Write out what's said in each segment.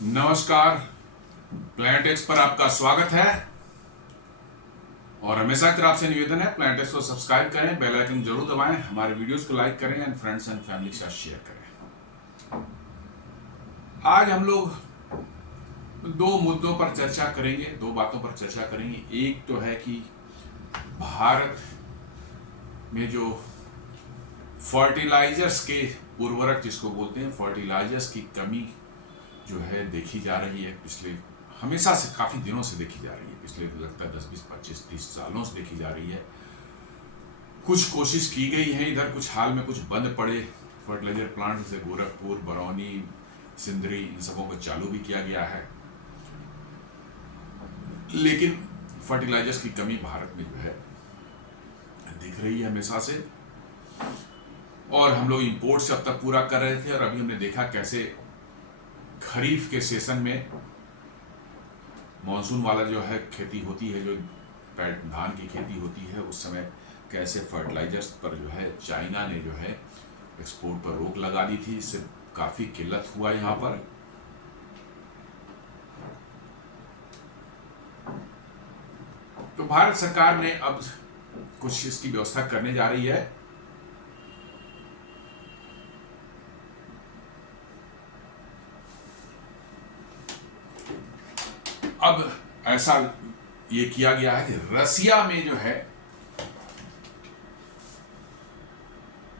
नमस्कार। Planet x पर आपका स्वागत है और हमेशा की तरह आपसे निवेदन है प्लैनेट एक्स को सब्सक्राइब करें, बेल आइकन जरूर दबाएं, हमारे वीडियोस को लाइक करें एंड फ्रेंड्स एंड फैमिली के साथ शेयर करें। आज हम लोग दो मुद्दों पर चर्चा करेंगे, दो बातों पर चर्चा करेंगे। एक तो है कि भारत में जो फर्टिलाइजर्स के उर्वरक जिसको बोलते हैं फर्टिलाइजर्स की कमी जो है देखी जा रही है, पिछले हमेशा से काफ़ी दिनों से देखी जा रही है, पिछले लगता है 10-20-25-30 सालों से देखी जा रही है। कुछ कोशिश की गई है इधर, कुछ हाल में कुछ बंद पड़े फर्टिलाइजर प्लांट, जैसे गोरखपुर, बरौनी, सिंदरी, इन सबों को चालू भी किया गया है। लेकिन फर्टिलाइजर्स की कमी भारत में जो है दिख रही है हमेशा से, और हम लोग इंपोर्ट से अब तक पूरा कर रहे थे, और अभी हमने देखा कैसे खरीफ के सेशन में मानसून वाला जो है खेती होती है, जो धान की खेती होती है, उस समय कैसे फर्टिलाइजर्स पर जो है चाइना ने जो है एक्सपोर्ट पर रोक लगा दी थी। इससे काफ़ी किल्लत हुआ यहाँ पर। तो भारत सरकार ने अब कुछ इसकी व्यवस्था करने जा रही है। अब ऐसा ये किया गया है कि रसिया में जो है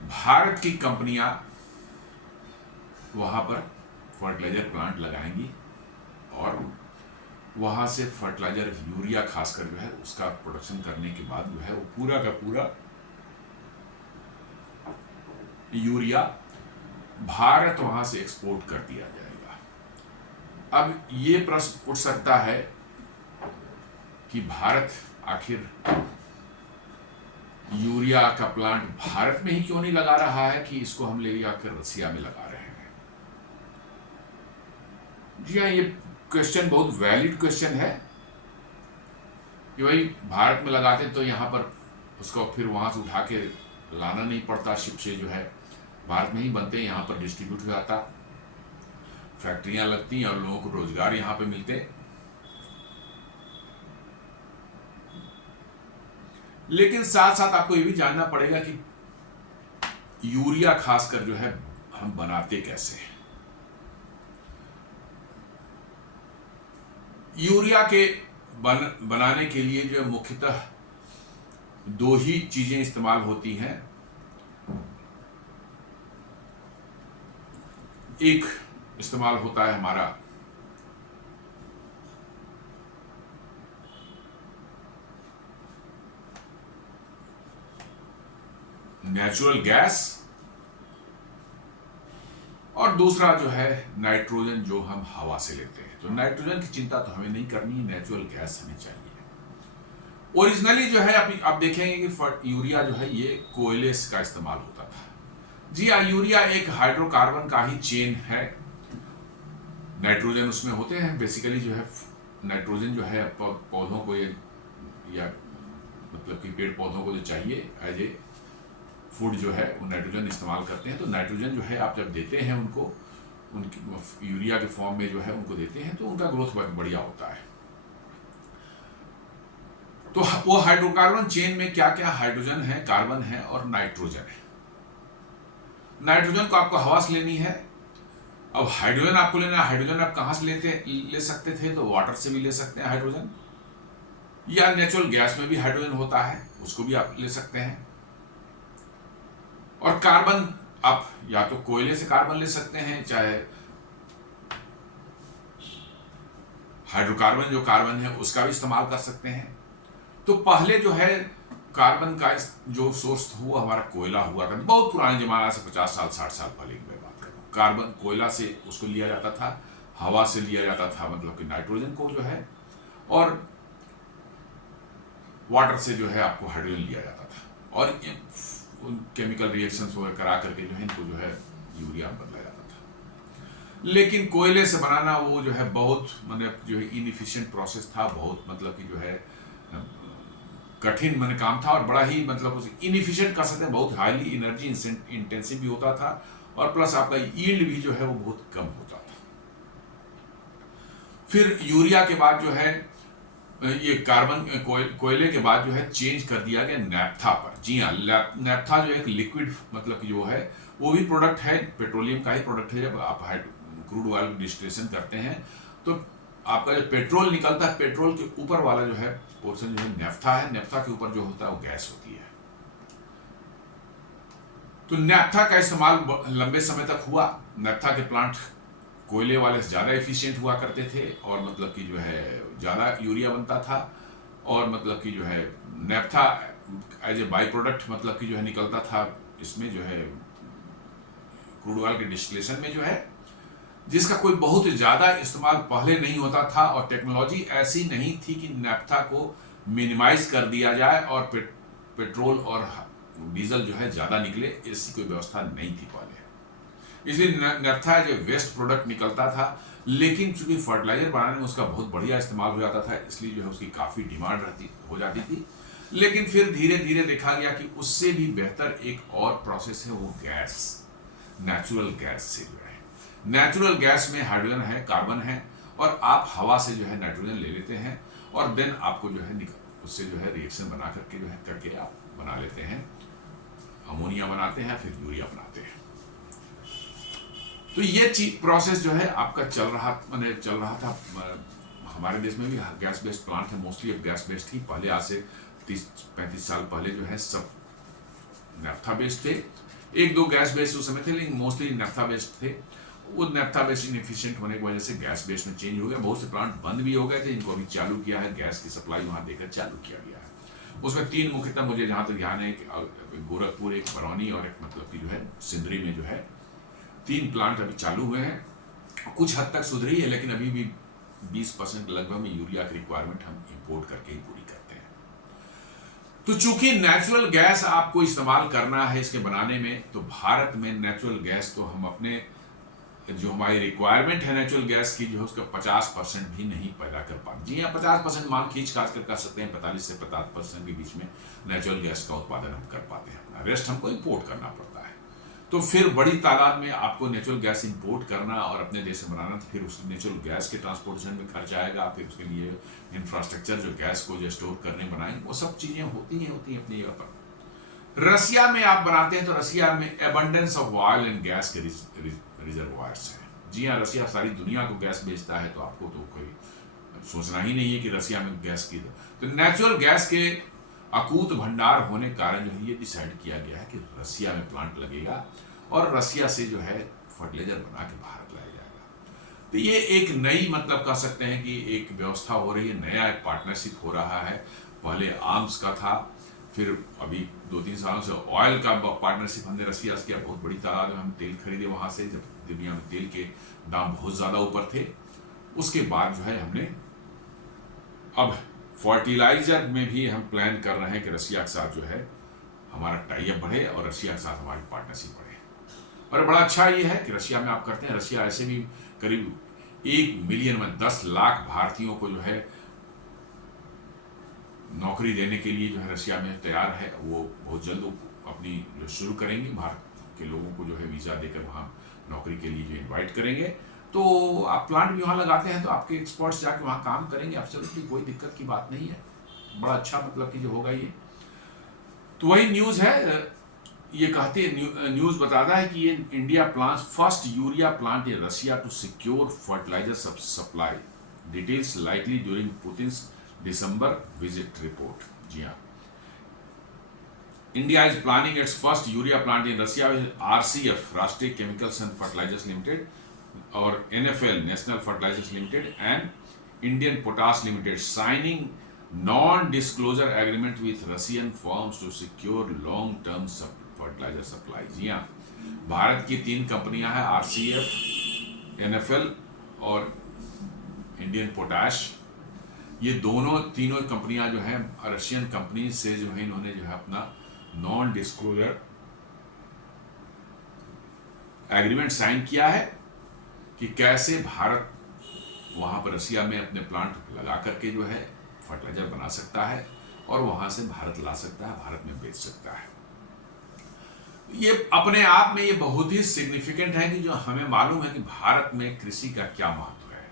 भारत की कंपनियां वहां पर फर्टिलाइजर प्लांट लगाएंगी और वहां से फर्टिलाइजर यूरिया खासकर जो है उसका प्रोडक्शन करने के बाद जो है वो पूरा का पूरा यूरिया भारत वहां से एक्सपोर्ट कर दिया जाएगा। अब ये प्रश्न उठ सकता है कि भारत आखिर यूरिया का प्लांट भारत में ही क्यों नहीं लगा रहा है कि इसको हम ले जाकर रसिया में लगा रहे हैं। जी हाँ, ये क्वेश्चन बहुत वैलिड क्वेश्चन है कि भाई भारत में लगाते तो यहाँ पर उसको फिर वहाँ से उठा के लाना नहीं पड़ता, शिप से जो है भारत में ही बनते, यहाँ पर डिस्ट्रीब्यूट हो जाता, फैक्ट्रियाँ लगती और लोगों को रोजगार यहाँ पे मिलते। लेकिन साथ साथ आपको ये भी जानना पड़ेगा कि यूरिया खासकर जो है हम बनाते कैसे हैं। यूरिया के बनाने के लिए जो मुख्यतः दो ही चीजें इस्तेमाल होती हैं। एक इस्तेमाल होता है हमारा नेचुरल गैस, और दूसरा जो है नाइट्रोजन, जो हम हवा से लेते हैं। तो नाइट्रोजन की चिंता तो हमें नहीं करनी, नेचुरल गैस हमें चाहिए। ओरिजिनली जो है आप देखेंगे कि यूरिया जो है ये कोयले का इस्तेमाल होता था। जी हाँ, यूरिया एक हाइड्रोकार्बन का ही चेन है, नाइट्रोजन उसमें होते हैं। बेसिकली जो है नाइट्रोजन जो है पौधों को या मतलब कि पेड़ पौधों को जो चाहिए एज ए फूड जो है वो नाइट्रोजन इस्तेमाल करते हैं। तो नाइट्रोजन जो है आप जब देते हैं उनको, उनकी यूरिया के फॉर्म में जो है उनको देते हैं, तो उनका ग्रोथ बहुत बढ़िया होता है। तो वो हाइड्रोकार्बन चेन में क्या क्या हाइड्रोजन है, कार्बन है और नाइट्रोजन है। नाइट्रोजन को आपको हवा से लेनी है। अब हाइड्रोजन आपको लेना है, हाइड्रोजन आप कहाँ से ले सकते थे, तो वाटर से भी ले सकते हैं हाइड्रोजन, या नेचुरल गैस में भी हाइड्रोजन होता है, उसको भी आप ले सकते हैं। और कार्बन आप या तो कोयले से कार्बन ले सकते हैं, चाहे हाइड्रोकार्बन जो कार्बन है उसका भी इस्तेमाल कर सकते हैं। तो पहले जो है कार्बन का जो सोर्स हुआ हमारा कोयला हुआ था, बहुत पुराने जमाना से, 50 साल 60 साल पहले की मैं बात कर रहा हूँ। कार्बन कोयला से उसको लिया जाता था, हवा से लिया जाता था, मतलब कि नाइट्रोजन को जो है, और वाटर से जो है आपको हाइड्रोजन लिया जाता था, और केमिकल रिएक्शंस वगैरह करा करके जो है इनको जो है यूरिया बदला जाता था। लेकिन कोयले से बनाना वो जो है बहुत मतलब जो है इनएफिशिएंट प्रोसेस था, बहुत मतलब कि जो है कठिन काम था, और बड़ा ही मतलब इनएफिशिएंट कह सकते हैं, बहुत हाईली एनर्जी इंटेंसिव भी होता था, और प्लस आपका यील्ड भी जो है वो बहुत कम होता था। फिर यूरिया के बाद जो है ये कार्बन कोयले के बाद जो है चेंज कर दिया गया नैप्था पर। जी हाँ, नैप्था जो एक लिक्विड मतलब कि जो है वो भी प्रोडक्ट है, पेट्रोलियम का ही प्रोडक्ट है। जब आप क्रूड ऑयल डिस्टिलेशन करते हैं तो आपका जो पेट्रोल निकलता है, पेट्रोल के ऊपर वाला जो है पोर्शन जो है नैप्था है, नैप्था के ऊपर जो होता है वो गैस होती है। तो नैप्था का इस्तेमाल लंबे समय तक हुआ। नैप्था के प्लांट कोयले वाले से ज़्यादा एफिशिएंट हुआ करते थे और मतलब कि जो है ज़्यादा यूरिया बनता था, और मतलब कि जो है naphtha as a by product मतलब कि जो है निकलता था इसमें जो है क्रूड ऑयल के डिस्टिलेशन में जो है, जिसका कोई बहुत ज़्यादा इस्तेमाल पहले नहीं होता था और टेक्नोलॉजी ऐसी नहीं थी कि नैप्था को मिनिमाइज कर दिया जाए और पेट्रोल और डीजल जो है ज़्यादा निकले, ऐसी कोई व्यवस्था नहीं थी पहले। इसलिए नैप्था जो वेस्ट प्रोडक्ट निकलता था, लेकिन चूंकि फर्टिलाइजर बनाने में उसका बहुत बढ़िया इस्तेमाल हो जाता था, इसलिए जो है उसकी काफ़ी डिमांड हो जाती थी। लेकिन फिर धीरे धीरे देखा गया कि उससे भी बेहतर एक और प्रोसेस है, वो गैस, नेचुरल गैस से जो है। नेचुरल गैस में हाइड्रोजन है, कार्बन है, और आप हवा से जो है नाइट्रोजन ले लेते हैं और देन आपको जो है उससे जो है रिएक्शन बना करके जो है करके आप बना लेते हैं, अमोनिया बनाते हैं, फिर यूरिया बनाते हैं। तो ये चीज प्रोसेस जो है आपका चल रहा था। हमारे देश में भी गैस बेस्ड प्लांट है, मोस्टली अब गैस बेस्ड ही। पहले आज से 30-35 साल पहले जो है सब नैप्था बेस्ड थे, एक दो गैस बेस्ड उस समय थे, लेकिन मोस्टली नैप्था बेस्ड थे। वो नैप्था बेस्ड इनएफिशिएंट होने की वजह से गैस बेस्ड में चेंज हो गया। बहुत से प्लांट बंद भी हो गए थे, इनको अभी चालू किया है, गैस की सप्लाई वहाँ देकर चालू किया गया है। उसमें 3 मुख्यतः मुझे जहाँ तक ध्यान है, गोरखपुर, एक बरौनी और एक मतलब कि जो है सिंदरी में जो है 3 प्लांट अभी चालू हुए हैं। कुछ हद तक सुधरी है, लेकिन अभी भी 20% लगभग में यूरिया की रिक्वायरमेंट हम इंपोर्ट करके ही पूरी करते हैं। तो चूंकि नेचुरल गैस आपको इस्तेमाल करना है इसके बनाने में, तो भारत में नेचुरल गैस तो हम अपने जो हमारी रिक्वायरमेंट है नेचुरल गैस की जो है उसका 50% भी नहीं पैदा कर पाते। जी हाँ, 50% मान खींच खाच कर सकते हैं, 45 से 50% के बीच में नेचुरल गैस का उत्पादन हम कर पाते हैं। रेस्ट हमको इंपोर्ट करना पड़ता है। तो फिर बड़ी तादाद में आपको नेचुरल गैस इंपोर्ट करना और अपने देश में बनाना, तो फिर उस नेचुरल गैस के ट्रांसपोर्टेशन में खर्च आएगा, फिर उसके लिए इंफ्रास्ट्रक्चर जो गैस को जो स्टोर करने बनाएंगे, वो सब चीज़ें होती हैं अपनी जगह पर। रसिया में आप बनाते हैं तो रसिया में abundance of oil and gas के रिजर्वायर्स है। जी हाँ, रसिया सारी दुनिया को गैस बेचता है, तो आपको तो कोई सोचना ही नहीं है कि रसिया में गैस की। तो नेचुरल गैस के अकूत भंडार होने के कारण जो है ये डिसाइड किया गया है कि रसिया में प्लांट लगेगा और रसिया से जो है फर्टिलाइजर बना के भारत लाया जाएगा। तो ये एक नई मतलब कह सकते हैं कि एक व्यवस्था हो रही है, नया एक पार्टनरशिप हो रहा है। पहले आर्म्स का था, फिर अभी 2-3 सालों से ऑयल का पार्टनरशिप हमने रसिया से किया। बहुत बड़ी तादाद में हम तेल खरीदे वहाँ से, जब दुनिया में तेल के दाम बहुत ज़्यादा ऊपर थे। उसके बाद जो है हमने अब फर्टिलाइजर में भी हम प्लान कर रहे हैं कि रसिया के साथ जो है हमारा टाई अप बढ़े और रसिया के साथ हमारी पार्टनरशिप बढ़े। और बड़ा अच्छा ये है कि रशिया में आप करते हैं। रसिया ऐसे भी करीब 1 मिलियन में 10 लाख भारतीयों को जो है नौकरी देने के लिए जो है रशिया में तैयार है। वो बहुत जल्द अपनी जो शुरू करेंगे, भारत के लोगों को जो है वीज़ा देकर वहाँ नौकरी के लिए जो इनवाइट करेंगे। तो आप प्लांट भी वहाँ लगाते हैं तो आपके एक्सपर्ट्स जाके वहाँ काम करेंगे, एब्सोल्युटली कोई दिक्कत की बात नहीं है। बड़ा अच्छा मतलब कि जो होगा ये, तो वही न्यूज़ है। ये कहते न्यूज़ बताता है कि ये India plans first urea plant in Russia to secure fertiliser supply, details likely during Putin's December visit report. जी हाँ, India is planning its first urea plant in Russia with RCF, Rashtriya chemicals and fertilizers limited, और NFL, national fertilizers limited, and Indian potash limited signing non-disclosure agreement with Russian firms to secure long-term fertiliser supply. जी हाँ, भारत की 3 कंपनियां हैं, RCF, NFL और Indian potash. ये तीनों कंपनियां जो हैं रशियन कंपनी से जो है इन्होंने जो है अपना नॉन डिस्क्लोजर एग्रीमेंट साइन किया है कि कैसे भारत वहाँ पर रसिया में अपने प्लांट लगा करके जो है फर्टिलाइजर बना सकता है और वहाँ से भारत ला सकता है, भारत में बेच सकता है। ये अपने आप में ये बहुत ही सिग्निफिकेंट है कि जो हमें मालूम है कि भारत में कृषि का क्या महत्व है।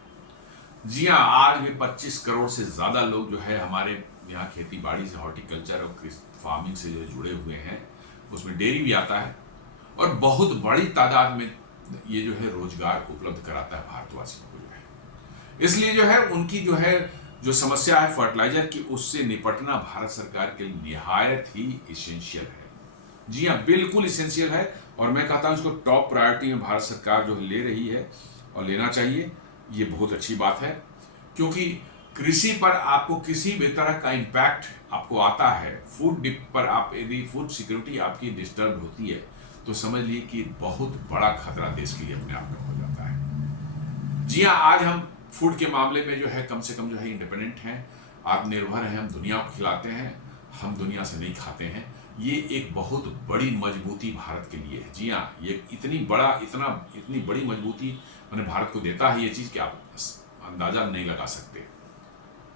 जी हाँ, आज भी 25 करोड़ से ज़्यादा लोग जो है हमारे यहाँ खेती बाड़ी से, हॉर्टिकल्चर और फार्मिंग से जो है जुड़े हुए हैं। उसमें डेयरी भी आता है और बहुत बड़ी तादाद में ये जो है रोजगार उपलब्ध कराता है भारतवासियों को जो है। इसलिए जो है उनकी जो समस्या है फर्टिलाइजर की, उससे निपटना भारत सरकार के लिए निहायत ही इसेंशियल है। जी हाँ, बिल्कुल इसेंशियल है और मैं कहता हूँ इसको टॉप प्रायोरिटी में भारत सरकार जो ले रही है और लेना चाहिए। ये बहुत अच्छी बात है क्योंकि कृषि पर आपको किसी भी तरह का इम्पैक्ट आपको आता है, फूड डिप पर आप यदि फूड सिक्योरिटी आपकी डिस्टर्ब होती है तो समझ लीजिए कि बहुत बड़ा खतरा देश के लिए अपने आप में हो जाता है। जी हाँ, आज हम फूड के मामले में जो है कम से कम जो है इंडिपेंडेंट हैं, आत्मनिर्भर हैं, हम दुनिया को खिलाते हैं, हम दुनिया से नहीं खाते हैं। ये एक बहुत बड़ी मजबूती भारत के लिए है। जी हाँ, ये इतनी बड़ी मजबूती मैंने भारत को देता है ये चीज़ कि आप अंदाजा नहीं लगा सकते।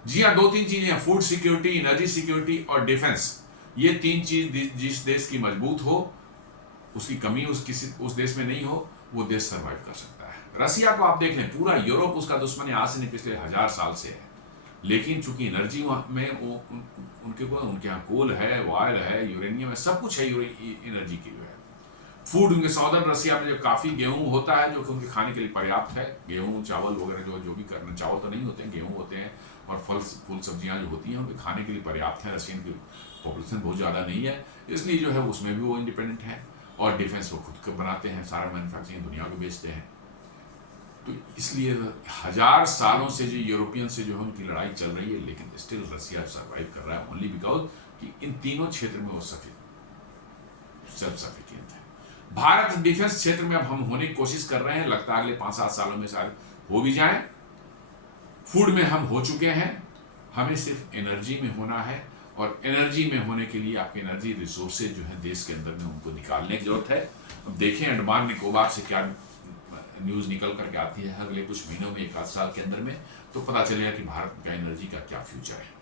जी हाँ, 2-3 चीजें हैं, फूड सिक्योरिटी, एनर्जी सिक्योरिटी और डिफेंस। ये 3 चीज जिस देश की मजबूत हो, उसकी कमी उस देश में नहीं हो, वो देश सर्वाइव कर सकता है। रसिया को आप देख लें, पूरा यूरोप उसका दुश्मन है, आज से नहीं पिछले 1000 साल से है। लेकिन चूंकि एनर्जी में उनके यहाँ कोल है, ऑयल है, यूरेनियम है, सब कुछ है एनर्जी की जो है। फूड उनके सौदर्न रसिया में जो काफ़ी गेहूं होता है जो कि उनके खाने के लिए पर्याप्त है। गेहूं, चावल वगैरह जो भी करना, चावल तो नहीं होते हैं, गेहूं होते हैं और फूल सब्जियां जो होती हैं उनके खाने के लिए पर्याप्त है। रशियन की पॉपुलेशन बहुत ज़्यादा नहीं है, इसलिए जो है उसमें भी वो इंडिपेंडेंट है। और डिफेंस वो खुद बनाते हैं, सारा मैन्युफैक्चरिंग दुनिया को बेचते हैं। तो इसलिए 1000 सालों से जो यूरोपियन से जो है उनकी लड़ाई चल रही है, लेकिन स्टिल रसिया सर्वाइव कर रहा है ओनली बिकॉज कि इन तीनों क्षेत्र में वो सेल्फ सफिशिएंट है। भारत डिफेंस क्षेत्र में अब हम होने की कोशिश कर रहे हैं, लगता है अगले 5-7 सालों में शायद हो भी जाए। फूड में हम हो चुके हैं, हमें सिर्फ एनर्जी में होना है और एनर्जी में होने के लिए आपके एनर्जी रिसोर्सेज जो है देश के अंदर में उनको निकालने की जरूरत है। अब देखें अंडमान निकोबार से क्या न्यूज़ निकल करके आती है अगले कुछ महीनों में, 1-8 साल के अंदर में, तो पता चलेगा कि भारत का एनर्जी का क्या फ्यूचर है।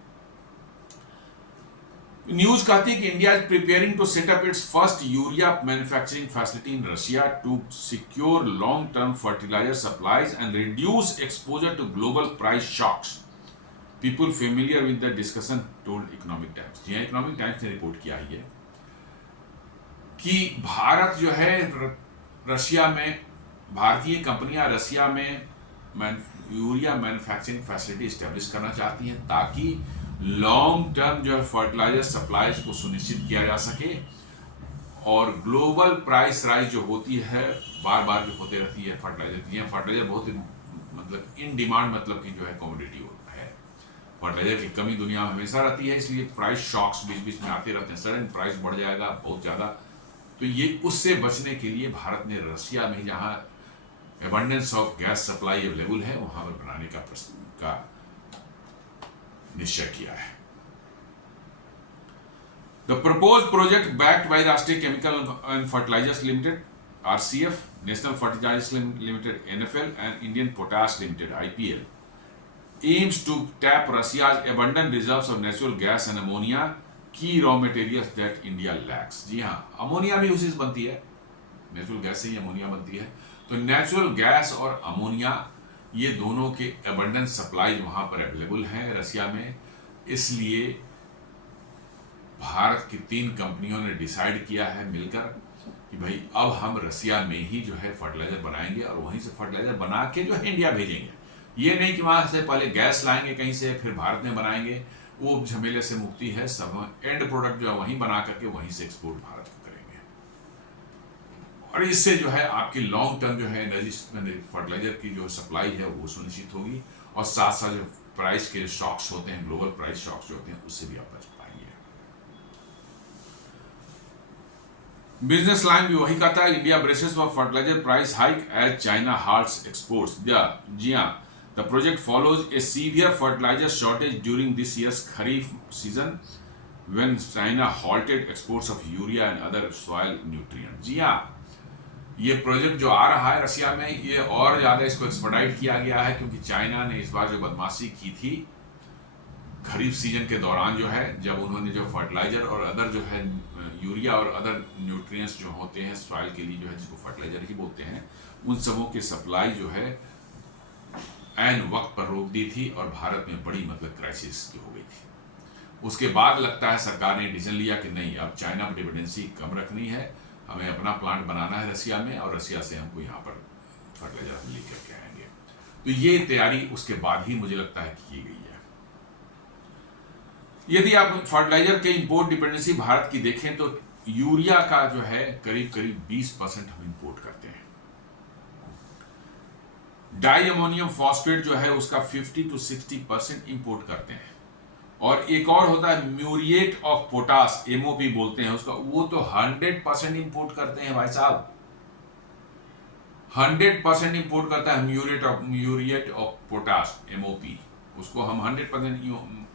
न्यूज कहती है कि India is preparing to set up its first urea manufacturing facility in Russia to secure long term fertilizer supplies and reduce exposure to global price shocks. People familiar with the discussion told Economic Times. जी, Economic Times ने report किया है कि भारत जो है Russia में, भारतीय कंपनियां रशिया में यूरिया मैन्युफैक्चरिंग फैसिलिटी स्टैब्लिश करना चाहती हैं ताकि लॉन्ग टर्म जो है फर्टिलाइजर सप्लाईज को सुनिश्चित किया जा सके और ग्लोबल प्राइस राइज जो होती है बार बार जो होते रहती है फर्टिलाइजर बहुत मतलब इन डिमांड मतलब की जो है कमोडिटी है। फर्टिलाइजर की कमी दुनिया में हमेशा रहती है, इसलिए प्राइस शॉक्स बीच बीच में आते रहते हैं, सडन प्राइस बढ़ जाएगा बहुत ज़्यादा। तो ये उससे बचने के लिए भारत ने रशिया में जहाँ abundance of gas supply available है वहाँ पर बनाने का निश्चय किया है। The proposed project backed by Rashtriya Chemical and Fertilizers Limited (RCF), National Fertilizers Limited (NFL), and Indian Potash Limited (IPL) aims to tap Russia's abundant reserves of natural gas and ammonia, key raw materials that India lacks। जी हाँ, ammonia भी उसी से बनती है, natural gas से ही ammonia बनती है। तो नेचुरल गैस और अमोनिया ये दोनों के एबंडेंस सप्लाई वहाँ पर अवेलेबल है रसिया में। इसलिए भारत की 3 कंपनियों ने डिसाइड किया है मिलकर कि भाई अब हम रसिया में ही जो है फर्टिलाइजर बनाएंगे और वहीं से फर्टिलाइजर बना के जो है इंडिया भेजेंगे। ये नहीं कि वहाँ से पहले गैस लाएंगे कहीं से फिर भारत में बनाएंगे, वो झमेले से मुक्ति है। सब एंड प्रोडक्ट जो है वहीं बना करके वहीं से एक्सपोर्ट भारत को करेंगे और इससे जो है आपकी लॉन्ग टर्म जो है एनर्जी फर्टिलाइजर की जो सप्लाई है वो सुनिश्चित होगी और साथ साथ जो प्राइस के शॉक्स होते हैं, ग्लोबल प्राइस शॉक्स जो होते हैं, उससे भी आप बच पाएंगे। बिजनेस लाइन भी वही कहता है, India braces for fertiliser price hike as China hurts exports. जी हाँ, the project follows a severe fertiliser shortage during this years kharif season when China halted exports of urea and other soil nutrient. जी हाँ, ये project जो आ रहा है Russia में, ये और ज़्यादा इसको एक्सपर्टाइट किया गया है क्योंकि चाइना ने इस बार जो बदमाशी की थी खरीफ सीजन के दौरान जो है, जब उन्होंने जो फर्टिलाइजर और अदर जो है यूरिया और अदर न्यूट्रिएंट्स जो होते हैं सॉइल के लिए जो है, जिसको फर्टिलाइजर ही बोलते हैं, उन सबों की सप्लाई जो है ऐन वक्त पर रोक दी थी और भारत में बड़ी मतलब क्राइसिस की हो गई थी। उसके बाद लगता है सरकार ने डिसीजन लिया कि नहीं, अब चाइना पर डिपेंडेंसी कम रखनी है, हमें अपना प्लांट बनाना है रसिया में, और रसिया से हमको यहाँ पर फर्टिलाइजर हम लेकर के आएंगे। तो ये तैयारी उसके बाद ही मुझे लगता है की गई है। यदि आप फर्टिलाइजर के इंपोर्ट डिपेंडेंसी भारत की देखें तो यूरिया का जो है करीब करीब 20% हम इंपोर्ट करते हैं। डाई अमोनियम फॉस्फेट जो है उसका 50 to 60% इंपोर्ट करते हैं। और एक और होता है म्यूरिएट ऑफ पोटास, एमओपी बोलते हैं उसका, वो तो 100% इंपोर्ट करते हैं भाई साहब, 100% इंपोर्ट करता है म्यूरिएट ऑफ पोटास, एमओपी, उसको हम 100%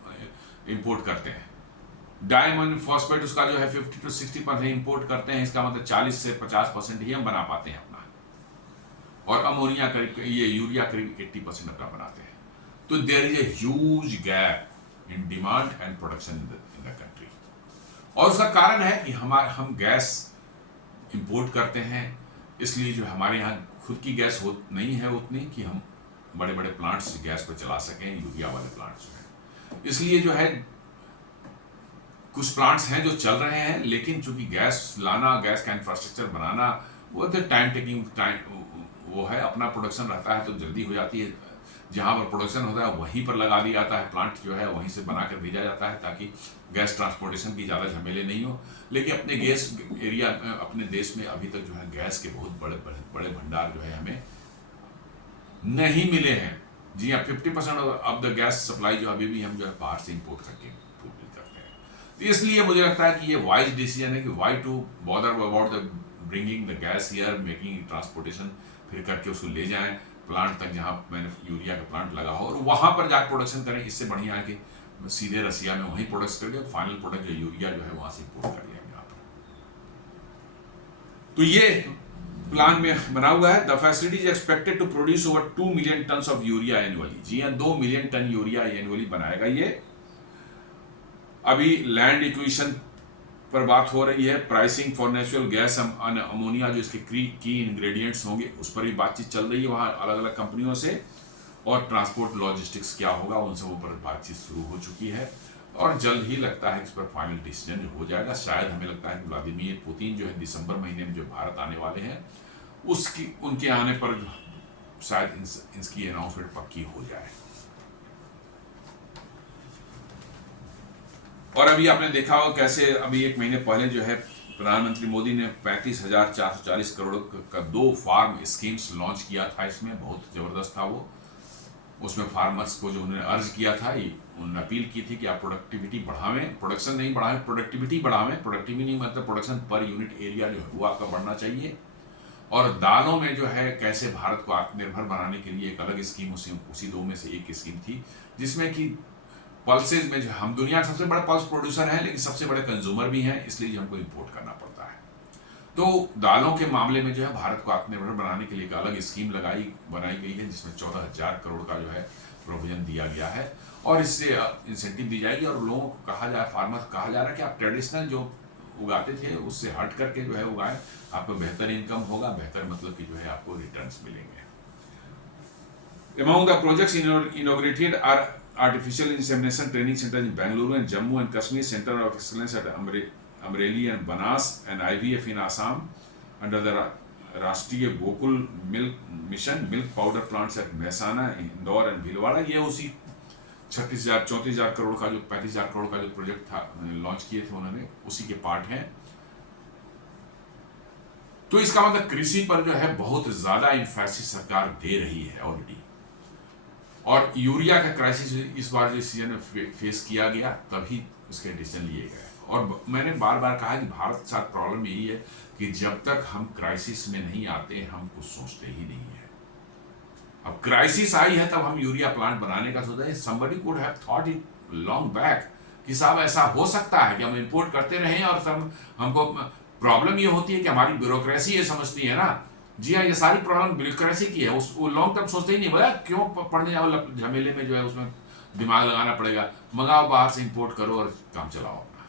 इंपोर्ट करते हैं। डायमंड फॉस्फेट उसका जो है 50 to 60% इंपोर्ट करते हैं, इसका मतलब 40 से 50% ही हम बना पाते हैं अपना। और अमोनिया करीब, ये यूरिया करीब 80% अपना बनाते हैं। तो there is a huge gap in demand and production in the country. और उसका कारण है कि हम गैस इंपोर्ट करते हैं, इसलिए जो हमारे यहाँ खुद की गैस नहीं है उतनी कि हम बड़े बड़े प्लांट्स गैस पर चला सकें, यूरिया वाले प्लांट्स हैं। इसलिए जो है कुछ प्लांट्स हैं जो चल रहे हैं, लेकिन चूंकि गैस लाना, गैस का इंफ्रास्ट्रक्चर बनाना, वो तो टाइम टेकिंग वो है। अपना प्रोडक्शन रहता है तो जल्दी हो जाती है, जहाँ पर प्रोडक्शन होता है वहीं पर लगा दिया जाता है, प्लांट जो है वहीं से बना कर भेजा जाता है ताकि गैस ट्रांसपोर्टेशन की ज़्यादा झमेले नहीं हो। लेकिन अपने गैस एरिया, अपने देश में अभी तक जो है गैस के बहुत बड़े भंडार जो है हमें नहीं मिले हैं। जी हाँ, 50% ऑफ द गैस सप्लाई जो अभी भी हम जो है बाहर से इम्पोर्ट करके फुलफिल करते हैं। तो इसलिए मुझे लगता है कि ये वाइज डिसीजन है कि why to bother about the bringing the gas here, making transportation, फिर करके उसको ले जाएं प्लांट तक जहाँ मैंने यूरिया का प्लांट लगा हो, और वहाँ पर जाकर प्रोडक्शन करें। इससे बढ़िया है कि सीधे रसिया में वहीं प्रोडक्ट करके फाइनल प्रोडक्ट जो यूरिया जो है वहाँ से इम्पोर्ट कर लिया यहाँ पर। तो ये प्लान में बना हुआ है। The facility is expected to produce over 2 million tonne of urea annually. जी हाँ, 2 मिलियन टन यूरिया एनुअली बनाएगा ये। अभी लैंड एक्विजिशन पर बात हो रही है, pricing for natural gas and ammonia जो इसके की इंग्रेडिएंट्स होंगे उस पर भी बातचीत चल रही है वहाँ अलग अलग कंपनियों से। और ट्रांसपोर्ट लॉजिस्टिक्स क्या होगा उन सबों पर बातचीत शुरू हो चुकी है, और जल्द ही लगता है इस पर फाइनल डिसीजन हो जाएगा। शायद हमें लगता है कि व्लादिमीर पुतिन जो है दिसंबर महीने में जो भारत आने वाले हैं, उनके आने पर शायद इसकी अनाउंसमेंट पक्की हो जाए। और अभी आपने देखा हो कैसे अभी 1 महीने पहले जो है प्रधानमंत्री मोदी ने 35,440 करोड़ का 2 फार्म स्कीम्स लॉन्च किया था। इसमें बहुत ज़बरदस्त था वो। उसमें फार्मर्स को जो उन्होंने अर्ज किया था, उन्होंने अपील की थी कि आप प्रोडक्टिविटी बढ़ावें, प्रोडक्शन नहीं बढ़ावें, प्रोडक्टिविटी बढ़ावें। प्रोडक्टिविटी नहीं मतलब प्रोडक्शन पर यूनिट एरिया जो है वो आपका बढ़ना चाहिए। और दालों में जो है कैसे भारत को आत्मनिर्भर बनाने के लिए एक अलग स्कीम, उसी 2 में से एक स्कीम थी, जिसमें कि पल्सेज में जो हम दुनिया के सबसे बड़े पल्स प्रोड्यूसर हैं, लेकिन सबसे बड़े कंज्यूमर भी हैं, इसलिए हमको इंपोर्ट करना पड़ता है। तो दालों के मामले में जो है भारत को आत्मनिर्भर बनाने के लिए एक अलग स्कीम बनाई गई है, जिसमें 14,000 करोड़ का जो है प्रोविजन दिया गया है, और इससे इंसेंटिव दी जाएगी। और लोगों को कहा जाए, फार्मर्स कहा जा रहा है कि आप ट्रेडिशनल जो उगाते थे उससे हट करके जो है उगाएं, आपको बेहतर इनकम होगा। बेहतर मतलब कि जो है आपको रिटर्न्स मिलेंगे। Among the projects inaugurated are Artificial Insemination Training Center in Bangalore and Jammu and Kashmir, Center of Excellence at Amreli and Banas, and IVF in Assam under the Rashtriya Gokul Milk Mission, milk powder plants at Mehsana, Indore and Bhilwara। ये उसी 34,000 करोड़ का जो 35,000 करोड़ का जो project था launch किए थे उन्होंने, उसी के पार्ट हैं। तो इसका मतलब कृषि पर जो है बहुत ज्यादा इन्फोसिस सरकार दे रही है ऑलरेडी। और यूरिया का क्राइसिस इस बार जो सीजन में फेस किया गया, तभी उसके डिसीजन लिए गए। और मैंने बार बार कहा कि भारत के साथ प्रॉब्लम यही है कि जब तक हम क्राइसिस में नहीं आते हम कुछ सोचते ही नहीं है। अब क्राइसिस आई है तब हम यूरिया प्लांट बनाने का सोचा है। somebody could have thought it long back कि साहब ऐसा हो सकता है कि हम इंपोर्ट करते रहें और सब हमको प्रॉब्लम ये होती है कि हमारी ब्यूरोक्रेसी ये समझती है ना। जी हाँ, ये सारी प्रॉब्लम ब्यूरोक्रेसी की है। वो लॉन्ग टर्म सोचते ही नहीं, बोला क्यों पढ़ने जाओ झमेले में जो है उसमें दिमाग लगाना पड़ेगा, मंगाओ बाहर से इंपोर्ट करो और काम चलाओ अपना।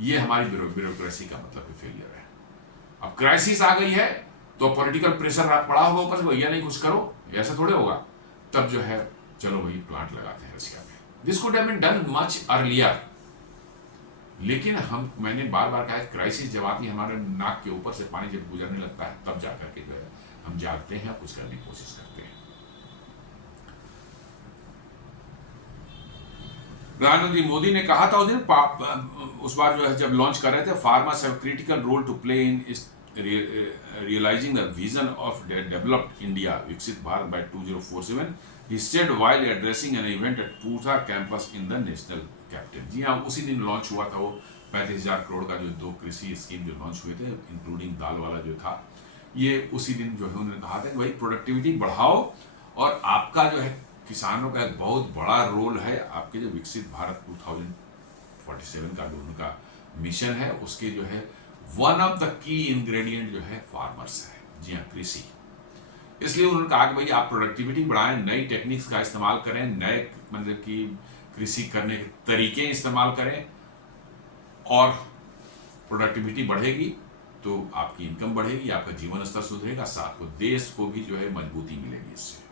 ये हमारी ब्यूरोक्रेसी का मतलब फेलियर है। अब क्राइसिस आ गई है तो पॉलिटिकल प्रेशर पड़ा होगा ऊपर से, भैया नहीं कुछ करो, ऐसा थोड़े होगा। तब जो है चलो वही प्लांट लगाते हैं रशिया में। This could have been done much earlier, लेकिन मैंने बार बार कहा क्राइसिस जब आती है, हमारे नाक के ऊपर से पानी जब गुजरने लगता है, तब जाकर के जो है हम जागते हैं, कुछ करने की कोशिश करते हैं। प्रधानमंत्री मोदी ने कहा था उस दिन, उस बार जो है जब लॉन्च कर रहे थे, farmers have critical role to play in realizing the vision of developed India, Viksit Bharat by 2047, he said while addressing an event at Putha campus in the national capital। जी हाँ, उसी दिन लॉन्च हुआ था वो 35,000 करोड़ का जो 2 कृषि स्कीम जो लॉन्च हुए थे, इंक्लूडिंग दाल वाला जो था, ये उसी दिन जो है उन्होंने कहा था कि भाई प्रोडक्टिविटी बढ़ाओ, और आपका जो है किसानों का एक बहुत बड़ा रोल है, आपके जो विकसित भारत 2047 का जो उनका मिशन है, उसके जो है one of the key ingredient जो है फार्मर्स है। जी हाँ, कृषि। इसलिए उन्होंने कहा कि भाई आप प्रोडक्टिविटी बढ़ाएं, नई टेक्निक्स का इस्तेमाल करें, नए मतलब कि कृषि करने के तरीके इस्तेमाल करें, और प्रोडक्टिविटी बढ़ेगी तो आपकी इनकम बढ़ेगी, आपका जीवन स्तर सुधरेगा, साथ को देश को भी जो है मजबूती मिलेगी इससे।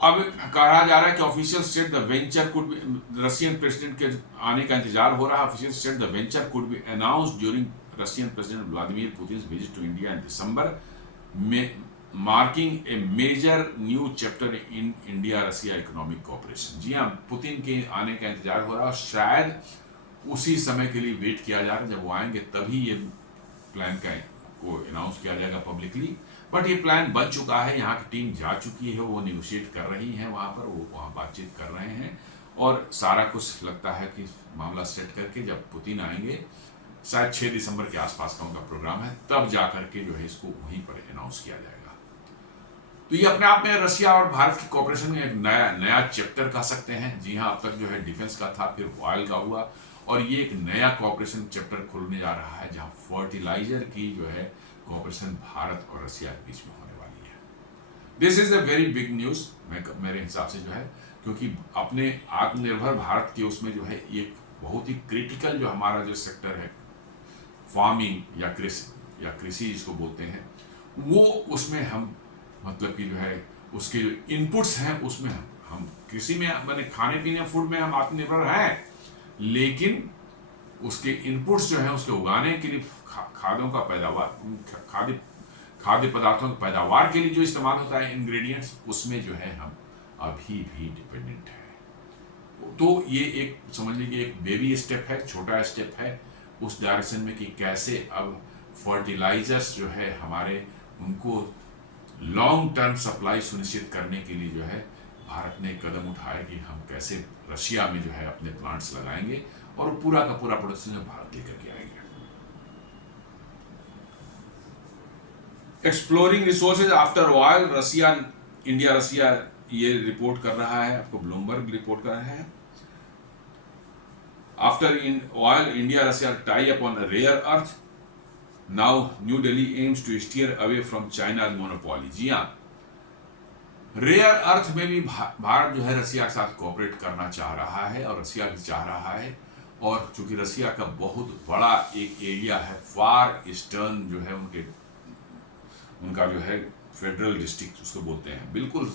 अब कहा जा रहा है कि official state the venture could be, Russian president के आने का इंतजार हो रहा है। Official state the venture could be announced during Russian president Vladimir Putin visit to India in December, marking a major new chapter in India Russia economic cooperation. जी हाँ, Putin के आने का इंतजार हो रहा है, शायद उसी समय के लिए वेट किया जा रहा है, जब वो आएंगे तभी ये प्लान को अनाउंस किया जाएगा पब्लिकली। बट ये प्लान बन चुका है, यहाँ की टीम जा चुकी है, वो निगोशिएट कर रही है वहाँ पर, वो वहाँ बातचीत कर रहे हैं, और सारा कुछ लगता है कि मामला सेट करके जब पुतिन आएंगे, शायद 6 दिसंबर के आसपास का उनका प्रोग्राम है, तब जा करके जो है इसको वहीं पर अनाउंस किया जाएगा। तो ये अपने आप में रशिया और भारत की कोऑपरेशन में एक नया चैप्टर कह सकते हैं। जी हाँ, अब तक जो है डिफेंस का था, फिर ऑयल का हुआ, और ये एक नया कोऑपरेशन चैप्टर खुलने जा रहा है, जहाँ फर्टिलाइजर की जो है कोऑपरेशन भारत और रशिया के बीच में होने वाली है। This is a very big news मेरे हिसाब से जो है, क्योंकि अपने आत्मनिर्भर भारत के उसमें जो है एक बहुत ही क्रिटिकल जो हमारा जो सेक्टर है, फार्मिंग या कृषि जिसको बोलते हैं, वो उसमें हम मतलब कि जो है उसके जो इनपुट्स हैं उसमें हम कृषि में मैंने खाने पीने फूड में हम आत्मनिर्भर हैं, लेकिन उसके इनपुट्स जो हैं उसके उगाने के लिए खाद्यों का पैदावार, खाद्य पदार्थों की पैदावार के लिए जो इस्तेमाल होता है इंग्रेडिएंट्स, उसमें जो है हम अभी भी डिपेंडेंट है। तो ये एक समझ लीजिए एक बेबी स्टेप है, छोटा स्टेप है उस डायरेक्शन में कि कैसे अब फर्टिलाइजर्स जो है हमारे, उनको लॉन्ग टर्म सप्लाई सुनिश्चित करने के लिए जो है भारत ने कदम उठाया कि हम कैसे रशिया में जो है अपने प्लांट्स लगाएंगे और पूरा का पूरा प्रोडक्शन भारत लेकर के आएंगे। Exploring resources after oil, Russia ये रिपोर्ट कर रहा है, आपको ब्लूमबर्ग रिपोर्ट कर रहा है। After in oil, India Russia tie up on rare earth, now new Delhi aims to steer away from China monopoly. जी हाँ, रेयर अर्थ में भी भारत जो है रशिया के साथ कोऑपरेट करना चाह रहा है, और रशिया भी चाह रहा है, और चूंकि रशिया का बहुत बड़ा एक एरिया है, फार ईस्टर्न जो है उनका जो है फेडरल डिस्ट्रिक्ट उसको बोलते हैं, बिल्कुल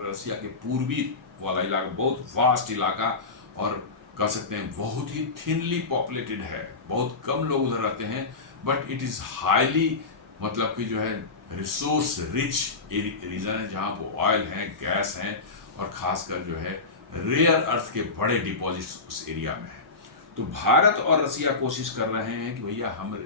रशिया के पूर्वी वाला इलाका, बहुत वास्ट इलाका, और कह सकते हैं बहुत ही थिनली पॉपुलेटेड है, बहुत कम लोग उधर रहते हैं, बट इट इज़ हाईली मतलब कि जो है रिसोर्स रिच रीजन है, जहाँ वो ऑयल हैं, गैस हैं, और खासकर जो है रेयर अर्थ के बड़े डिपॉजिट्स उस एरिया में है। तो भारत और रशिया कोशिश कर रहे हैं कि भैया हम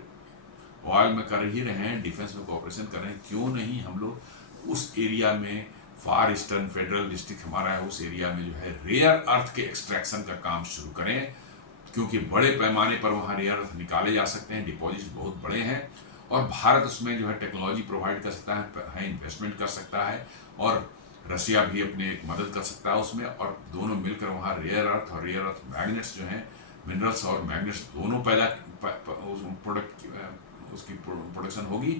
ऑयल में कर ही रहे हैं, डिफेंस में कोऑपरेशन कर रहे हैं, क्यों नहीं हम लोग उस एरिया में, फार ईस्टर्न फेडरल डिस्ट्रिक्ट हमारा है, उस एरिया में जो है रेयर अर्थ के एक्सट्रैक्शन का काम शुरू करें, क्योंकि बड़े पैमाने पर वहाँ रेयर अर्थ निकाले जा सकते हैं, डिपॉजिट्स बहुत बड़े हैं, और भारत उसमें जो है टेक्नोलॉजी प्रोवाइड कर सकता है, इन्वेस्टमेंट कर सकता है, और रशिया भी अपने मदद कर सकता है उसमें, और दोनों मिलकर वहाँ रेयर अर्थ और रेयर अर्थ मैग्नेट्स जो हैं, मिनरल्स और मैग्नेट्स दोनों उसकी प्रोडक्शन होगी,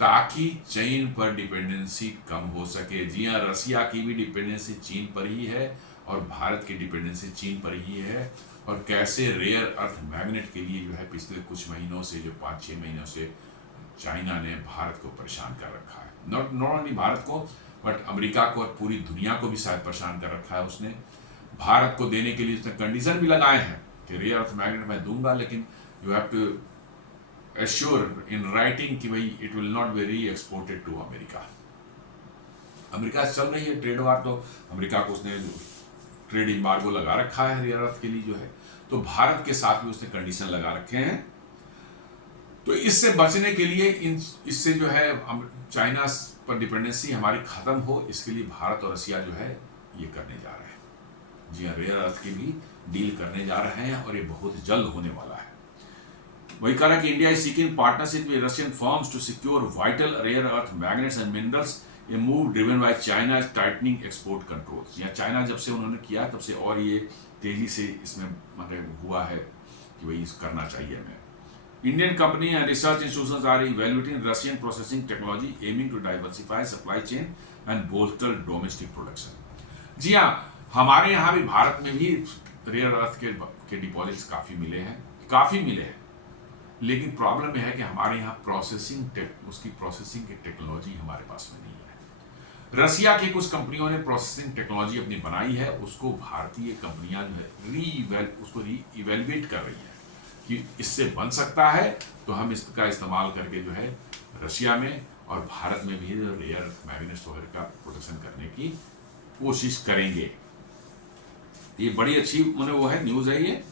ताकि चीन पर डिपेंडेंसी कम हो सके। जी हाँ, रशिया की भी डिपेंडेंसी चीन पर ही है, और भारत की डिपेंडेंसी चीन पर ही है, और कैसे रेयर अर्थ मैग्नेट के लिए जो है पिछले कुछ महीनों से, जो 5-6 महीनों से चाइना ने भारत को परेशान कर रखा है, नॉट ओनली भारत को, बट अमेरिका को और पूरी दुनिया को भी शायद परेशान कर रखा है उसने। भारत को देने के लिए उसने कंडीशन भी लगाए हैं कि रेयर अर्थ मैग्नेट मैं दूंगा, लेकिन you have to assure in writing कि भाई it will not be re exported to America. America से चल रही है ट्रेड वार, तो अमेरिका को उसने ट्रेड इम्बार्गो लगा रखा है रेयर अर्थ के लिए जो है, तो भारत के साथ भी उसने कंडीशन लगा रखे हैं। तो इससे बचने के लिए इससे जो है चाइना पर डिपेंडेंसी हमारी खत्म हो, इसके लिए भारत और रसिया जो है ये करने जा रहे हैं। जी हाँ, रेयर अर्थ की भी डील करने जा रहे हैं और ये बहुत जल्द होने वाला है। वही कह रहा कि India is seeking partnership with Russian firms to secure vital rare earth magnets and minerals, a move driven by China tightening export controls. या चाइना जब से उन्होंने किया तब से और ये तेजी से इसमें मतलब हुआ है कि भाई करना चाहिए हमें। Indian company and research institutions are evaluating Russian processing technology, aiming to diversify supply chain and bolster domestic production. जी हाँ, हमारे यहाँ भी भारत में भी रेयर अर्थ के डिपॉजिट्स काफ़ी मिले हैं, लेकिन प्रॉब्लम यह है कि हमारे यहाँ उसकी प्रोसेसिंग की टेक्नोलॉजी हमारे पास में नहीं है। रसिया की कुछ कंपनियों ने प्रोसेसिंग टेक्नोलॉजी अपनी बनाई है, उसको भारतीय कंपनियां जो है उसको री-इवेल्युएट कर रही है कि इससे बन सकता है, तो हम इसका इस्तेमाल करके जो है रशिया में और भारत में भी रेयर मैग्नेट्स वगैरह का प्रोडक्शन करने की कोशिश करेंगे। ये बड़ी अच्छी वो है न्यूज़ है ये।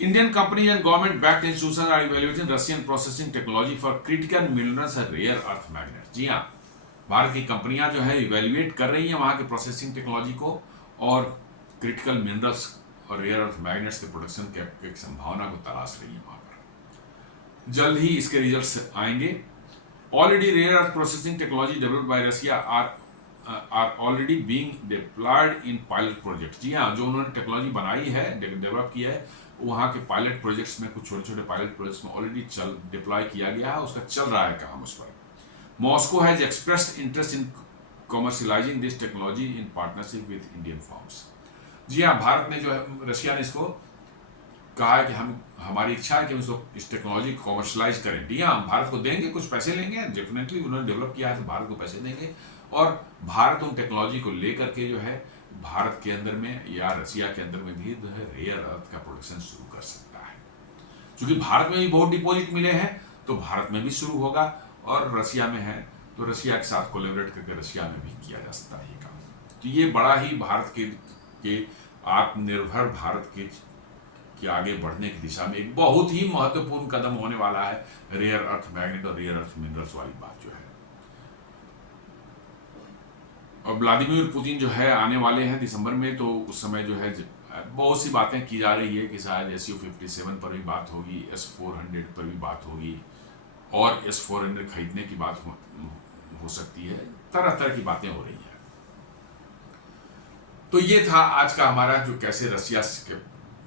Indian company and government backed institutions are evaluating Russian processing technology for critical minerals and rare earth magnets. जी हाँ, भारत की कंपनियां जो है इवैल्यूएट कर रही हैं वहाँ के प्रोसेसिंग टेक्नोलॉजी को और क्रिटिकल मिनरल्स और रेयर अर्थ मैग्नेट्स के प्रोडक्शन के संभावना को तलाश रही है वहाँ पर। जल्द ही इसके रिजल्ट्स आएंगे। Already rare earth processing technology developed by Russia are already being deployed in pilot project. जी हाँ, जो उन्होंने टेक्नोलॉजी बनाई है, डेवलप किया है, वहाँ के पायलट प्रोजेक्ट्स में कुछ छोटे छोटे पायलट प्रोजेक्ट्स में ऑलरेडी डिप्लॉय किया गया है, उसका चल रहा है काम उस पर। Moscow has expressed interest in commercialising this technology in partnership with Indian firms. जी हाँ, भारत ने जो है रशिया ने इसको कहा है कि हमारी इच्छा है कि इस टेक्नोलॉजी को कॉमर्शलाइज करें। जी हाँ, हम भारत को देंगे, कुछ पैसे लेंगे, डेफिनेटली उन्होंने डेवलप किया है तो भारत को पैसे देंगे और भारत उन टेक्नोलॉजी को लेकर के जो है भारत के अंदर में या रशिया के अंदर में भी जो है रेयर अर्थ का प्रोडक्शन शुरू कर सकता है। क्योंकि भारत में भी बहुत डिपॉजिट मिले हैं तो भारत में भी शुरू होगा और रशिया में है तो रशिया के साथ कोलैबोरेट करके रशिया में भी किया जा सकता है ये काम। तो ये बड़ा ही भारत के आत्मनिर्भर भारत के आगे बढ़ने की दिशा में एक बहुत ही महत्वपूर्ण कदम होने वाला है रेयर अर्थ मैग्नेट और रेयर अर्थ मिनरल्स वाली बात जो है। और व्लादिमीर पुतिन जो है आने वाले हैं दिसंबर में, तो उस समय जो है बहुत सी बातें की जा रही है कि शायद SU-57 पर भी बात होगी, S-400 पर भी बात होगी और S-400 खरीदने की बात हो सकती है। तरह तरह की बातें हो रही हैं। तो ये था आज का हमारा जो कैसे रसिया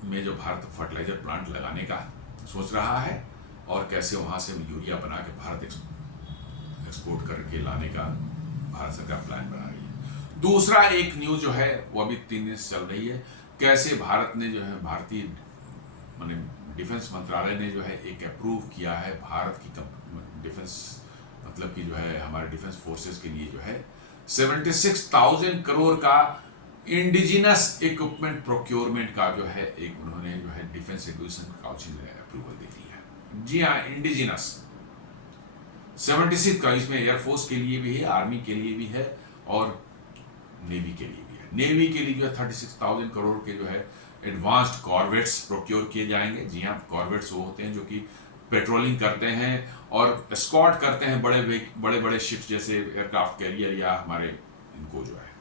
में जो भारत फर्टिलाइजर प्लांट लगाने का सोच रहा है और कैसे वहाँ से यूरिया बना के भारत एक्सपोर्ट करके लाने का भारत सरकार प्लान बना रही है। दूसरा एक न्यूज़ जो है वो अभी 3 दिन से चल रही है, कैसे भारत ने जो है भारतीय माने डिफेंस मंत्रालय ने जो है एक अप्रूव किया है भारत की डिफेंस मतलब कि जो है हमारे डिफेंस फोर्सेस के लिए जो है 76,000 करोड़ का इंडिजिनस इक्विपमेंट प्रोक्योरमेंट का जो है एक उन्होंने जो है डिफेंस एजुकेशन काउंसिल ने अप्रूवल दे दी है। जी हाँ, इंडिजिनस 76 का, इसमें एयरफोर्स के लिए भी है, आर्मी के लिए भी है और नेवी के लिए भी है। नेवी के लिए जो है 36,000 करोड़ के जो है एडवांस्ड कॉर्वेट्स प्रोक्योर किए जाएंगे। जी हाँ, कॉर्वेट्स वो होते हैं जो कि पेट्रोलिंग करते हैं और एस्कॉर्ट करते हैं बड़े बड़े शिप्स जैसे एयरक्राफ्ट कैरियर या हमारे इनको जो है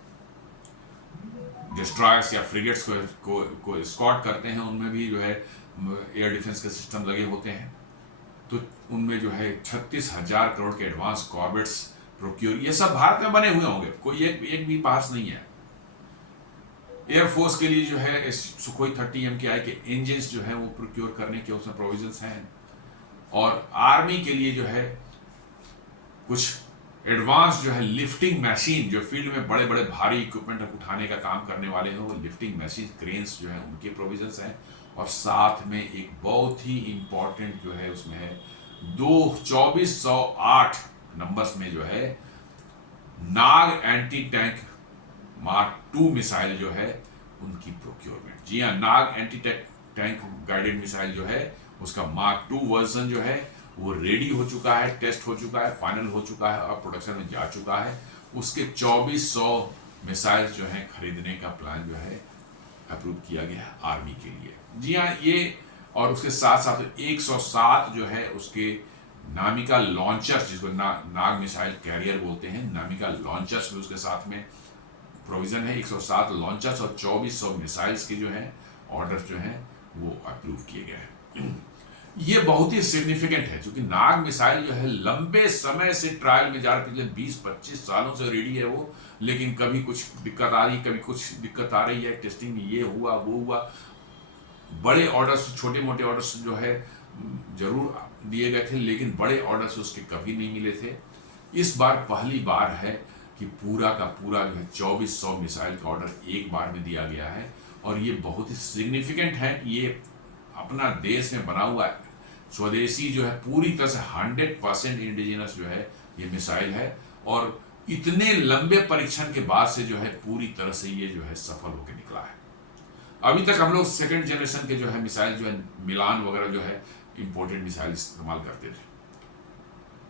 डिस्ट्रॉयर्स या फ्रिगेट्स को एस्कॉर्ट करते हैं। उनमें भी जो है एयर डिफेंस के सिस्टम लगे होते हैं। तो उनमें जो है 36,000 करोड़ के एडवांस कॉर्वेट्स प्रोक्योर, ये सब भारत में बने हुए होंगे, कोई एक भी बाहर नहीं है। एयरफोर्स के लिए जो है सुखोई 30 MKI के इंजन जो है वो प्रोक्योर करने के उसमें प्रोविजंस हैं और आर्मी के लिए जो है कुछ एडवांस जो है लिफ्टिंग मशीन, जो फील्ड में बड़े बड़े भारी इक्विपमेंट उठाने का काम करने वाले हैं, वो लिफ्टिंग मशीन क्रेन्स जो है उनके प्रोविजंस हैं। और साथ में एक बहुत ही इम्पोर्टेंट जो है उसमें है 2408 नंबर्स में जो है नाग एंटी टैंक मार्क 2 मिसाइल जो है उनकी प्रोक्योरमेंट। जी हाँ, नाग एंटी टैंक गाइडेड मिसाइल जो है उसका मार्क 2 वर्जन जो है वो रेडी हो चुका है, टेस्ट हो चुका है, फाइनल हो चुका है और प्रोडक्शन में जा चुका है। उसके 2400 मिसाइल जो है खरीदने का प्लान जो है अप्रूव किया गया है आर्मी के लिए। जी हाँ, ये और उसके साथ साथ 107 जो है उसके नामिका लॉन्चर्स, जिसको नाग मिसाइल कैरियर बोलते हैं, नामिका लॉन्चर्स भी उसके साथ में प्रोविजन है। 107 लॉन्चर्स और 2400 मिसाइल्स के जो है ऑर्डर्स जो है वो अप्रूव किए गए हैं। ये बहुत ही सिग्निफिकेंट है क्योंकि नाग मिसाइल जो है लंबे समय से ट्रायल में जा रहे, पिछले 20-25 सालों से रेडी है वो, लेकिन कभी कुछ दिक्कत आ रही, कभी कुछ दिक्कत आ रही है, टेस्टिंग में ये हुआ वो हुआ। बड़े ऑर्डर्स, छोटे मोटे ऑर्डर्स जो है जरूर दिए गए थे, लेकिन बड़े ऑर्डर्स उसके कभी नहीं मिले थे। इस बार पहली बार है कि पूरा का पूरा जो है 2400 मिसाइल का ऑर्डर एक बार में दिया गया है और ये बहुत ही सिग्निफिकेंट है। ये अपना देश में बना हुआ है, स्वदेशी जो है, पूरी तरह से 100% इंडिजिनस जो है ये मिसाइल है और इतने लंबे परीक्षण के बाद से जो है पूरी तरह से ये जो है सफल होकर निकला है। अभी तक हम लोग सेकेंड जनरेशन के जो है मिसाइल जो है मिलान वगैरह जो है इंपोर्टेड मिसाइल इस्तेमाल करते थे,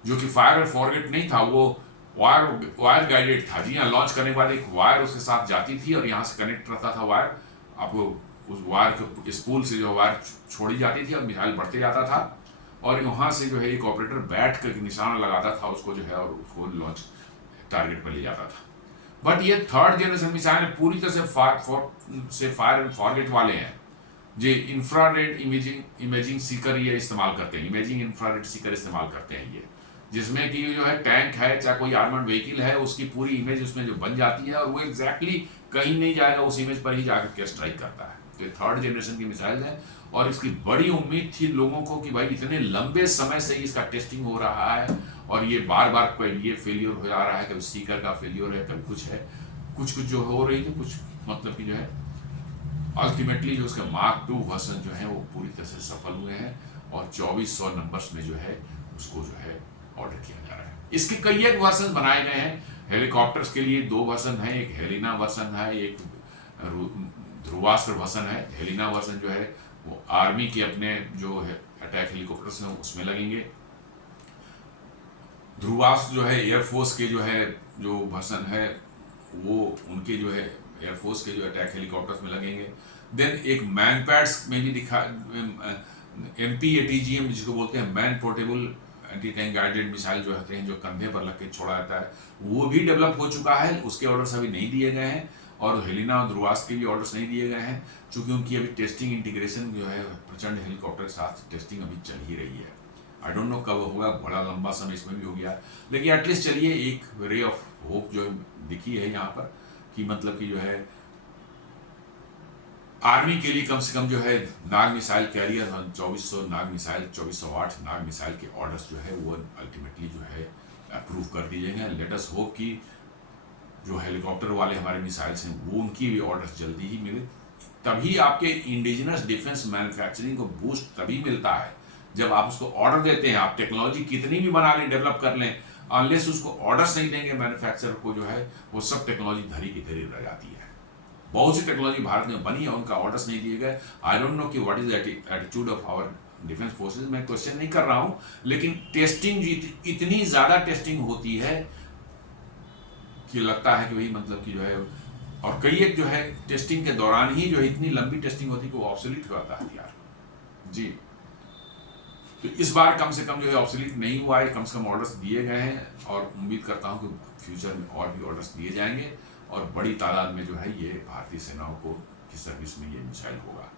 जो कि फायर और फॉरगेट नहीं था, वो वायर गाइडेड था। जी हाँ, लॉन्च करने के बाद एक वायर उसके साथ जाती थी और यहाँ से कनेक्ट रहता था वायर, आपको उस वायर के स्पूल से जो वायर छोड़ी जाती थी और मिसाइल बढ़ते जाता था और वहाँ से जो है एक ऑपरेटर बैठ कर निशाना लगाता था उसको जो है और उसको लॉन्च टारगेट पर ले जाता था। बट ये थर्ड जनरेशन मिसाइल पूरी तरह से फायर एंड फॉरगेट वाले हैं, जो इंफ्रारेड इमेजिंग सीकर ये इस्तेमाल करते हैं, इमेजिंग इंफ्रारेड सीकर इस्तेमाल करते हैं ये, जिसमें कि जो है टैंक है चाहे कोई आर्मर्ड व्हीकल है उसकी पूरी इमेज उसमें जो बन जाती है और वो एग्जैक्टली कहीं नहीं जाएगा, उस इमेज पर ही जाकर के स्ट्राइक करता है। तो थर्ड जनरेशन की मिसाइल है और इसकी बड़ी उम्मीद थी लोगों को कि भाई इतने लंबे समय से इसका टेस्टिंग हो रहा है और ये बार बार कोई ये फेलियर हो जा रहा है, कभी सीकर का फेलियर है, कभी कुछ है, कुछ जो हो रही है, कुछ मतलब कि जो है अल्टीमेटली जो उसका मार्क 2 वर्जन जो है वो पूरी तरह से सफल हुए हैं और 2400 नंबर्स में जो है उसको जो है ऑर्डर किया जा रहा है। इसके कई एक वर्जन बनाए गए हैं। हेलीकॉप्टर्स के लिए 2 वर्जन है, एक हेलिना वर्जन है, एक ध्रुवास्त्र वर्जन है। हेलिना वर्जन जो है वो आर्मी के अपने जो है अटैक हेलीकॉप्टर्स हैं उसमें लगेंगे। ध्रुवास्त्र जो है एयरफोर्स के जो है जो वर्जन है वो उनके जो है एयरफोर्स के जो अटैक हेलीकॉप्टर्स में लगेंगे। देन एक मैन पैड्स में भी दिखा MPATGM जिसको बोलते हैं man portable anti tank guided missile जो होते हैं जो कंधे पर लग के छोड़ा जाता है, वो भी डेवलप हो चुका है। उसके ऑर्डर्स अभी नहीं दिए गए हैं और हेलिना और ध्रुवास्त्र के भी ऑर्डर्स नहीं दिए गए हैं क्योंकि उनकी अभी टेस्टिंग इंटीग्रेशन जो है प्रचंड हेलीकॉप्टर के साथ टेस्टिंग अभी चल ही रही है। आई डोंट नो कब होगा, बड़ा लंबा समय इसमें भी हो गया, लेकिन एटलीस्ट चलिए एक रे ऑफ होप जो दिखी है यहाँ पर कि मतलब कि जो है आर्मी के लिए कम से कम जो है नाग मिसाइल कैरियर 2400 नाग मिसाइल 2408 नाग मिसाइल के ऑर्डर्स जो है वो अल्टीमेटली जो है अप्रूव कर दिए जाएंगे। लेट अस होप कि जो हेलीकॉप्टर वाले हमारे मिसाइल्स हैं वो उनकी भी ऑर्डर्स जल्दी ही मिले। तभी आपके इंडिजिनस डिफेंस मैन्युफैक्चरिंग को बूस्ट तभी मिलता है जब आप उसको ऑर्डर देते हैं। आप टेक्नोलॉजी कितनी भी बना लें, डेवलप कर लें, अनलेस उसको ऑर्डर्स नहीं देंगे मैन्युफैक्चरर को जो है वो सब टेक्नोलॉजी धरी की धरी रह जाती है। बहुत सी टेक्नोलॉजी भारत में बनी है, उनका ऑर्डर्स नहीं दिए गए। आई डोंट नो कि what is attitude of our defence forces, मैं क्वेश्चन नहीं कर रहा हूं, लेकिन टेस्टिंग इतनी ज्यादा टेस्टिंग होती है कि लगता है कि वही मतलब कि जो है और कई एक जो है टेस्टिंग के दौरान ही जो है इतनी लंबी टेस्टिंग होती है कि वो ऑब्सोलीट हो जाता है हथियार। जी, तो इस बार कम से कम जो है ऑब्सोलीट नहीं हुआ है, कम से कम ऑर्डर्स दिए गए हैं और उम्मीद करता हूं कि फ्यूचर में और भी ऑर्डर्स दिए जाएंगे और बड़ी तादाद में जो है ये भारतीय सेनाओं को की सर्विस में ये मिसाइल होगा।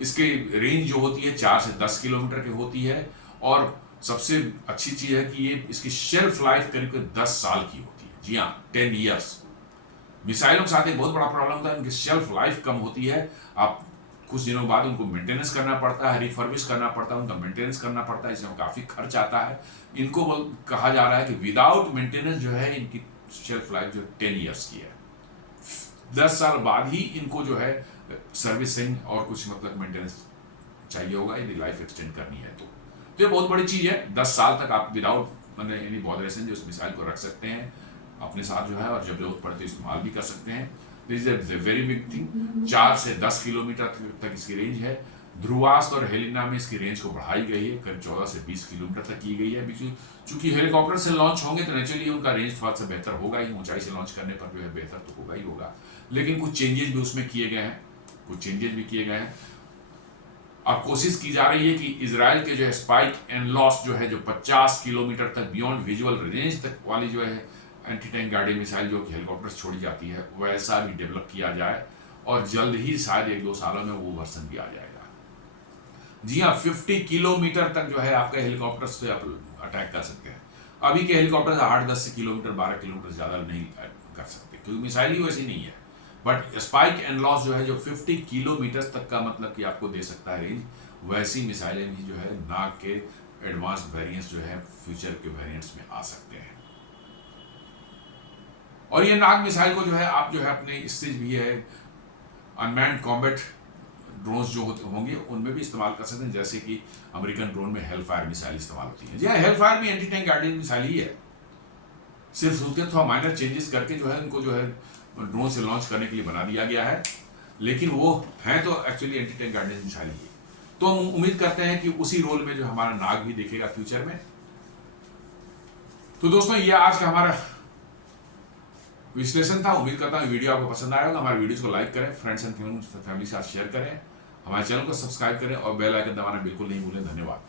इसकी रेंज जो होती है 4 से 10 किलोमीटर की होती है और सबसे अच्छी चीज़ है कि ये इसकी शेल्फ लाइफ करीब 10 साल की होती है। जी हाँ, 10 ईयर्स। मिसाइलों के साथ एक बहुत बड़ा प्रॉब्लम होता है, इनकी शेल्फ लाइफ कम होती है। आप कुछ दिनों बाद उनको मेंटेनेंस करना पड़ता है, रिफर्बिश करना पड़ता है, उनका मेंटेनेंस करना पड़ता है, इसमें काफ़ी खर्च आता है। इनको कहा जा रहा है कि विदाउट मेंटेनेंस जो है इनकी शेल्फ लाइफ जो 10 ईयर्स की है। 10 साल बाद ही इनको जो है सर्विसिंग और कुछ मतलब मेंटेनेंस चाहिए होगा यदि लाइफ एक्सटेंड करनी है तो ये बहुत बड़ी चीज़ है। 10 साल तक आप विदाउट मतलब एनी बॉदरेशन जो उस मिसाइल को रख सकते हैं अपने साथ जो है, और जब जरूरत पड़े तो इस्तेमाल भी कर सकते हैं। This is a very big thing. 4 से 10 किलोमीटर तक इसकी रेंज है। ध्रुवास्त्र और हेलिना में इसकी रेंज को बढ़ाई गई है, करीब 14 से 20 किलोमीटर तक की गई है। चूंकि हेलीकॉप्टर से लॉन्च होंगे तो नेचुरली उनका रेंज थोड़ा सा बेहतर होगा ही, ऊंचाई से लॉन्च करने पर जो है बेहतर तो होगा ही होगा, लेकिन कुछ चेंजेस भी उसमें किए गए हैं, अब कोशिश की जा रही है कि इजराइल के जो है स्पाइक एंड लॉस जो है, जो 50 किलोमीटर तक बियॉन्ड विजुअल रेंज तक वाली जो है एंटी टैंक गाइडेड मिसाइल जो कि हेलीकॉप्टर से छोड़ी जाती है, वैसा भी डेवलप किया जाए, और जल्द ही शायद 1-2 सालों में वो वर्जन भी आ जाएगा। जी हाँ, 50 किलोमीटर तक जो है आपका हेलीकॉप्टर से आप अटैक कर सकते हैं। अभी के हेलीकॉप्टर 8-10 किलोमीटर 12 किलोमीटर ज़्यादा नहीं कर सकते, क्योंकि मिसाइल ही वैसी नहीं है। बट स्पाइक एंड लॉस जो है, जो 50 किलोमीटर तक का मतलब कि आपको दे सकता है रेंज, वैसी मिसाइलें भी जो है नाग के एडवांस वेरिएंट्स जो है फ्यूचर के वेरिएंट्स में आ सकते हैं। और ये नाग मिसाइल को जो है आप जो है अपने इससे भी है अनमैन्ड कॉम्बैट ड्रोन्स जो होंगे उनमें भी इस्तेमाल कर सकते हैं, जैसे कि अमेरिकन ड्रोन में हेलफायर मिसाइल इस्तेमाल होती है। जी हाँ, हेलफायर भी एंटी टैंक गाइडेड मिसाइल ही है, सिर्फ उसके थोड़ा माइनर चेंजेस करके जो है उनको जो है ड्रोन से लॉन्च करने के लिए बना दिया गया है, लेकिन वो है तो actually anti tank guided missile ही है। तो हम उम्मीद करते हैं कि उसी रोल में जो हमारा नाग भी दिखेगा फ्यूचर में। तो दोस्तों, ये आज का हमारा विश्लेषण था। उम्मीद करता हूँ वीडियो आपको पसंद आया होगा। हमारे वीडियोस को लाइक करें, फ्रेंड्स एंड फैमिली के साथ शेयर करें, हमारे चैनल को सब्सक्राइब करें और बेल आइकन दबाना बिल्कुल नहीं भूलें। धन्यवाद।